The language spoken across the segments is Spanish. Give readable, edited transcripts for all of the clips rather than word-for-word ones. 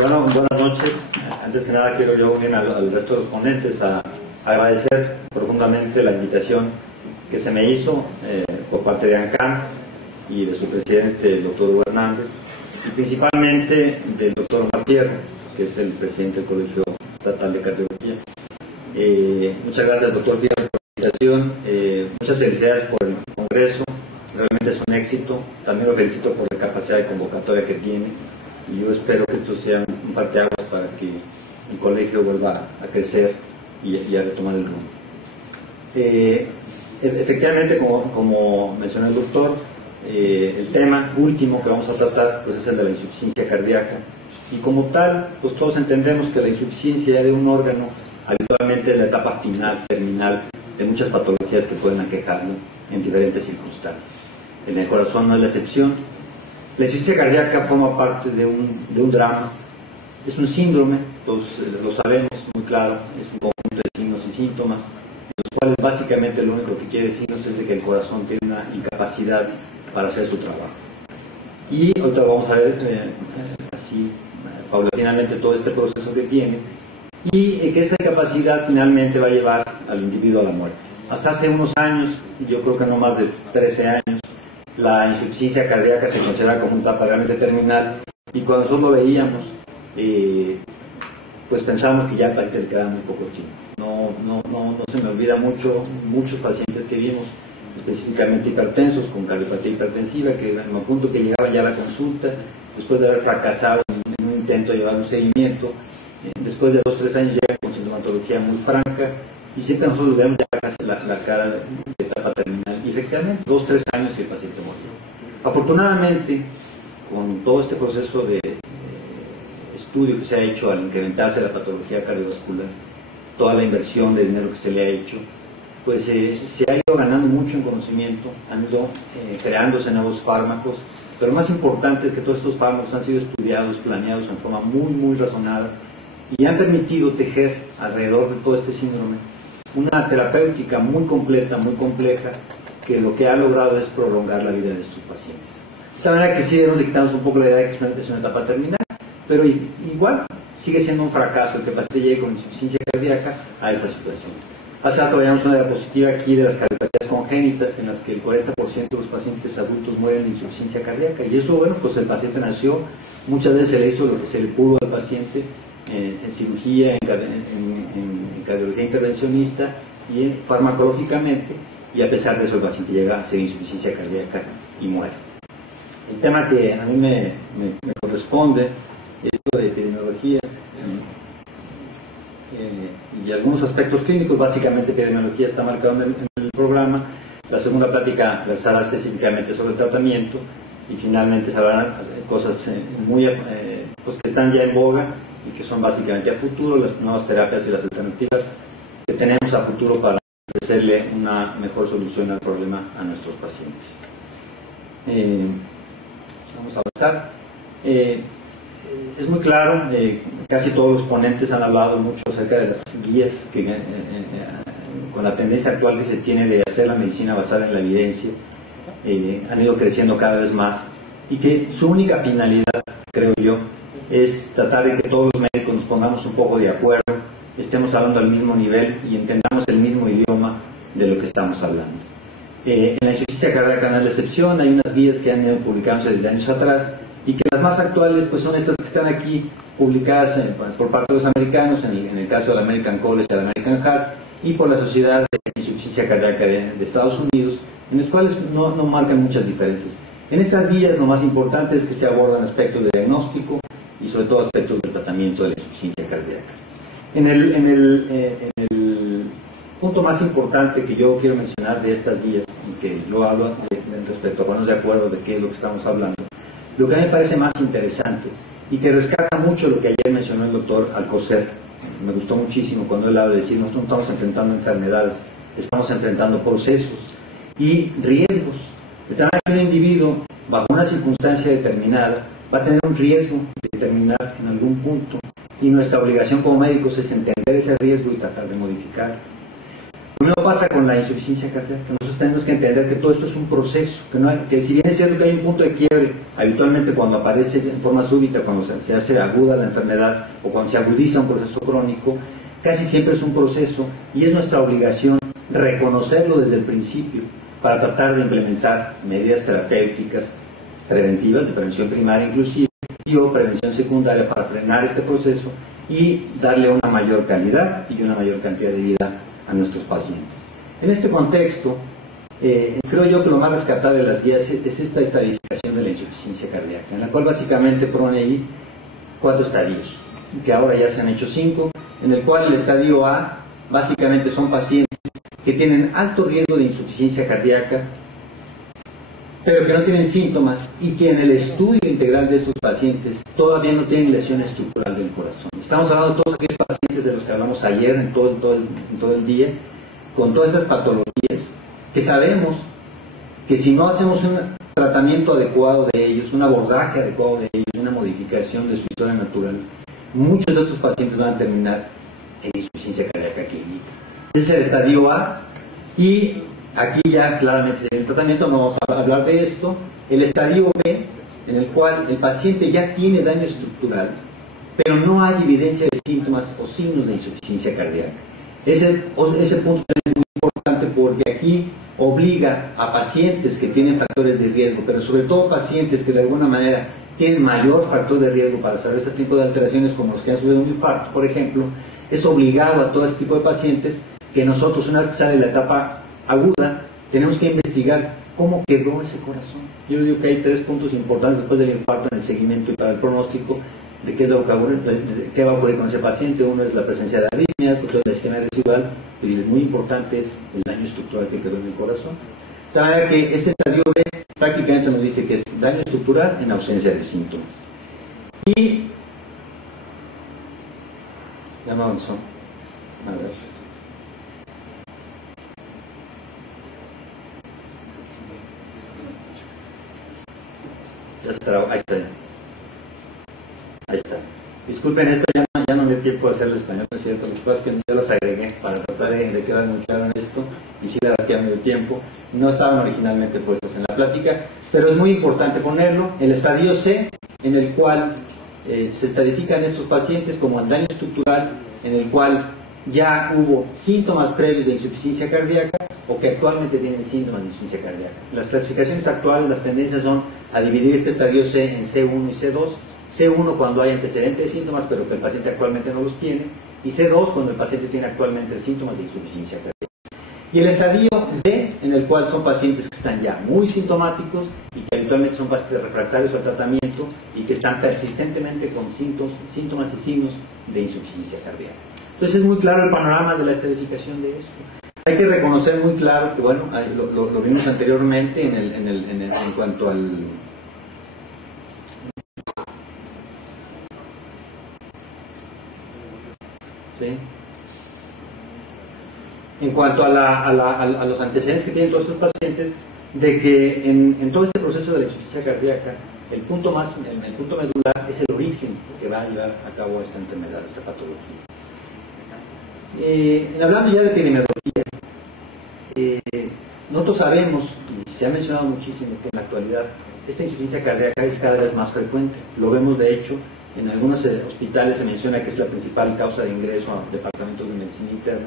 Bueno, buenas noches. Antes que nada quiero yo unirme al resto de los ponentes a agradecer profundamente la invitación que se me hizo por parte de ANCAM y de su presidente, el doctor Hugo Hernández, y principalmente del doctor Omar Fierro, que es el presidente del Colegio Estatal de Cardiología. Muchas gracias, doctor Fierro, por la invitación. Muchas felicidades por el Congreso. Realmente es un éxito. También lo felicito por la capacidad de convocatoria que tiene. Y yo espero que esto sea un parteaguas para que el colegio vuelva a crecer y a retomar el rumbo. Efectivamente, como mencionó el doctor, el tema último que vamos a tratar pues, es el de la insuficiencia cardíaca. Y como tal, pues todos entendemos que la insuficiencia de un órgano habitualmente es la etapa final, terminal, de muchas patologías que pueden aquejarlo en diferentes circunstancias. En el corazón no es la excepción. La insuficiencia cardíaca forma parte de un drama. Es un síndrome, todos lo sabemos muy claro, es un conjunto de signos y síntomas, en los cuales básicamente lo único que quiere decirnos es de que el corazón tiene una incapacidad para hacer su trabajo. Y ahorita vamos a ver así paulatinamente todo este proceso que tiene, y que esa incapacidad finalmente va a llevar al individuo a la muerte. Hasta hace unos años, yo creo que no más de 13 años, la insuficiencia cardíaca se considera como una etapa realmente terminal, y cuando nosotros lo veíamos, pues pensamos que ya al paciente le quedaba muy poco tiempo. No se me olvida muchos pacientes que vimos, específicamente hipertensos, con cardiopatía hipertensiva, que en un punto que llegaban ya a la consulta, después de haber fracasado en un intento de llevar un seguimiento, después de 2 o 3 años llegan con sintomatología muy franca, y siempre nosotros vemos ya casi la cara de etapa terminal, y efectivamente 2 o 3 años y el paciente murió. Afortunadamente, con todo este proceso de estudio que se ha hecho al incrementarse la patología cardiovascular, toda la inversión de dinero que se le ha hecho, pues se ha ido ganando mucho en conocimiento, han ido creándose nuevos fármacos, pero lo más importante es que todos estos fármacos han sido estudiados, planeados en forma muy razonada, y han permitido tejer alrededor de todo este síndrome una terapéutica muy completa, muy compleja, que lo que ha logrado es prolongar la vida de estos pacientes. De esta manera que sí debemos de quitarnos un poco la idea de que es una etapa terminal, pero igual sigue siendo un fracaso el que el paciente llegue con insuficiencia cardíaca a esta situación. Hace rato veíamos una diapositiva aquí de las cardiopatías congénitas, en las que el 40% de los pacientes adultos mueren de insuficiencia cardíaca, y eso, bueno, pues el paciente nació, muchas veces se le hizo lo que se le pudo al paciente en cirugía, en cardiología intervencionista y farmacológicamente, y a pesar de eso el paciente llega a ser insuficiencia cardíaca y muere. El tema que a mí me corresponde es lo de epidemiología y algunos aspectos clínicos. Básicamente epidemiología está marcado en el programa. La segunda plática versará específicamente sobre el tratamiento, y finalmente se hablarán cosas pues que están ya en boga y que son básicamente a futuro, las nuevas terapias y las alternativas que tenemos a futuro para ofrecerle una mejor solución al problema a nuestros pacientes. Vamos a avanzar. Es muy claro, casi todos los ponentes han hablado mucho acerca de las guías que, con la tendencia actual que se tiene de hacer la medicina basada en la evidencia, han ido creciendo cada vez más, y que su única finalidad, creo yo, es tratar de que todos los médicos nos pongamos un poco de acuerdo, estemos hablando al mismo nivel y entendamos el mismo idioma de lo que estamos hablando. En la insuficiencia cardíaca no es la excepción. Hay unas guías que han ido publicándose desde años atrás, y que las más actuales pues son estas que están aquí publicadas por parte de los americanos, en el caso del American College y del American Heart, y por la Sociedad de Insuficiencia Cardíaca de Estados Unidos, en los cuales no marcan muchas diferencias. En estas guías lo más importante es que se abordan aspectos de diagnóstico y sobre todo aspectos del tratamiento de la insuficiencia cardíaca. En el punto más importante que yo quiero mencionar de estas guías, y que yo hablo respecto a ponernos de acuerdo de qué es lo que estamos hablando, lo que a mí me parece más interesante y que rescata mucho lo que ayer mencionó el doctor Alcocer, me gustó muchísimo cuando él habla de decir: nosotros no estamos enfrentando enfermedades, estamos enfrentando procesos y riesgos. De tal manera que un individuo, bajo una circunstancia determinada, va a tener un riesgo de terminar en algún punto, y nuestra obligación como médicos es entender ese riesgo y tratar de modificarlo. mismo pasa con la insuficiencia cardíaca. Nosotros tenemos que entender que todo esto es un proceso, que si bien es cierto que hay un punto de quiebre, habitualmente cuando aparece en forma súbita, cuando se hace aguda la enfermedad o cuando se agudiza un proceso crónico, casi siempre es un proceso y es nuestra obligación reconocerlo desde el principio para tratar de implementar medidas terapéuticas preventivas, de prevención primaria inclusive, y o prevención secundaria para frenar este proceso y darle una mayor calidad y una mayor cantidad de vida a nuestros pacientes. En este contexto, creo yo que lo más rescatable de las guías es esta estadificación de la insuficiencia cardíaca, en la cual básicamente pone ahí 4 estadios, que ahora ya se han hecho 5, en el cual el estadio A básicamente son pacientes que tienen alto riesgo de insuficiencia cardíaca, pero que no tienen síntomas y que en el estudio integral de estos pacientes todavía no tienen lesión estructural del corazón. Estamos hablando de todos aquellos pacientes de los que hablamos ayer en todo el día, con todas estas patologías, que sabemos que si no hacemos un tratamiento adecuado de ellos, un abordaje adecuado de ellos, una modificación de su historia natural, muchos de estos pacientes van a terminar en insuficiencia cardíaca clínica. Ese es el estadio A, y aquí ya claramente en el tratamiento no vamos a hablar de esto. El estadio B, en el cual el paciente ya tiene daño estructural, pero no hay evidencia de síntomas o signos de insuficiencia cardíaca. Ese punto es muy importante porque aquí obliga a pacientes que tienen factores de riesgo, pero sobre todo pacientes que de alguna manera tienen mayor factor de riesgo para saber este tipo de alteraciones, como los que han sufrido un infarto, por ejemplo. Es obligado a todo este tipo de pacientes que nosotros, una vez que sale la etapa aguda, tenemos que investigar cómo quedó ese corazón. Yo digo que hay 3 puntos importantes después del infarto en el seguimiento y para el pronóstico de qué va a ocurrir con ese paciente. Uno es la presencia de arritmias, otro es la isquemia residual, y muy importante es el daño estructural que quedó en el corazón. De manera que este estadio B prácticamente nos dice que es daño estructural en ausencia de síntomas. Y ya me avanzó. A ver. Ya se trabó. Ahí está. Ahí está. Disculpen, esto ya no me dio tiempo de hacer el español, ¿no es cierto? Lo que pasa es que yo las agregué para tratar de quedar muy claro en esto, y sí, la verdad es que ya me dio tiempo. No estaban originalmente puestas en la plática, pero es muy importante ponerlo. El estadio C, en el cual se estadifican estos pacientes como el daño estructural, en el cual ya hubo síntomas previos de insuficiencia cardíaca o que actualmente tienen síntomas de insuficiencia cardíaca. Las clasificaciones actuales, las tendencias son a dividir este estadio C en C1 y C2. C1 cuando hay antecedentes de síntomas pero que el paciente actualmente no los tiene, y C2 cuando el paciente tiene actualmente síntomas de insuficiencia cardíaca. Y el estadio D, en el cual son pacientes que están ya muy sintomáticos y que habitualmente son pacientes refractarios al tratamiento y que están persistentemente con síntomas y signos de insuficiencia cardíaca. Entonces es muy claro el panorama de la estadificación de esto. Hay que reconocer muy claro que, bueno, lo vimos anteriormente en cuanto al... ¿sí? En cuanto a los antecedentes que tienen todos estos pacientes, de que en todo este proceso de la insuficiencia cardíaca, el punto medular es el origen que va a llevar a cabo esta enfermedad, esta patología. Hablando ya de epidemiología, nosotros sabemos, y se ha mencionado muchísimo, que en la actualidad esta insuficiencia cardíaca es cada vez más frecuente. Lo vemos de hecho, en algunos hospitales se menciona que es la principal causa de ingreso a departamentos de medicina interna.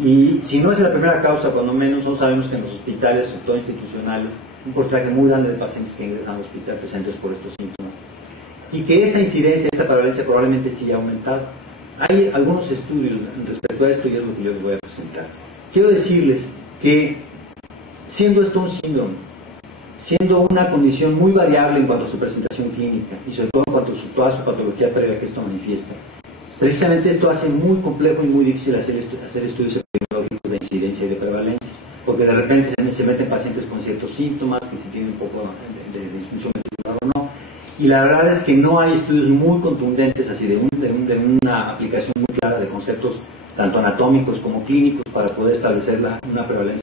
Y si no es la primera causa, cuando menos, no sabemos que en los hospitales, sobre todo institucionales, un porcentaje muy grande de pacientes que ingresan al hospital presentes por estos síntomas. Y que esta incidencia, esta prevalencia probablemente siga aumentando. Hay algunos estudios respecto a esto y es lo que yo les voy a presentar. Quiero decirles que, siendo esto un síndrome, siendo una condición muy variable en cuanto a su presentación clínica y sobre todo en cuanto a toda su patología previa que esto manifiesta, precisamente esto hace muy complejo y muy difícil hacer estudios epidemiológicos de incidencia y de prevalencia, porque de repente se meten pacientes con ciertos síntomas, que si tienen un poco de disfunción ventricular o no, y la verdad es que no hay estudios muy contundentes así de una aplicación muy clara de conceptos tanto anatómicos como clínicos para poder establecer una prevalencia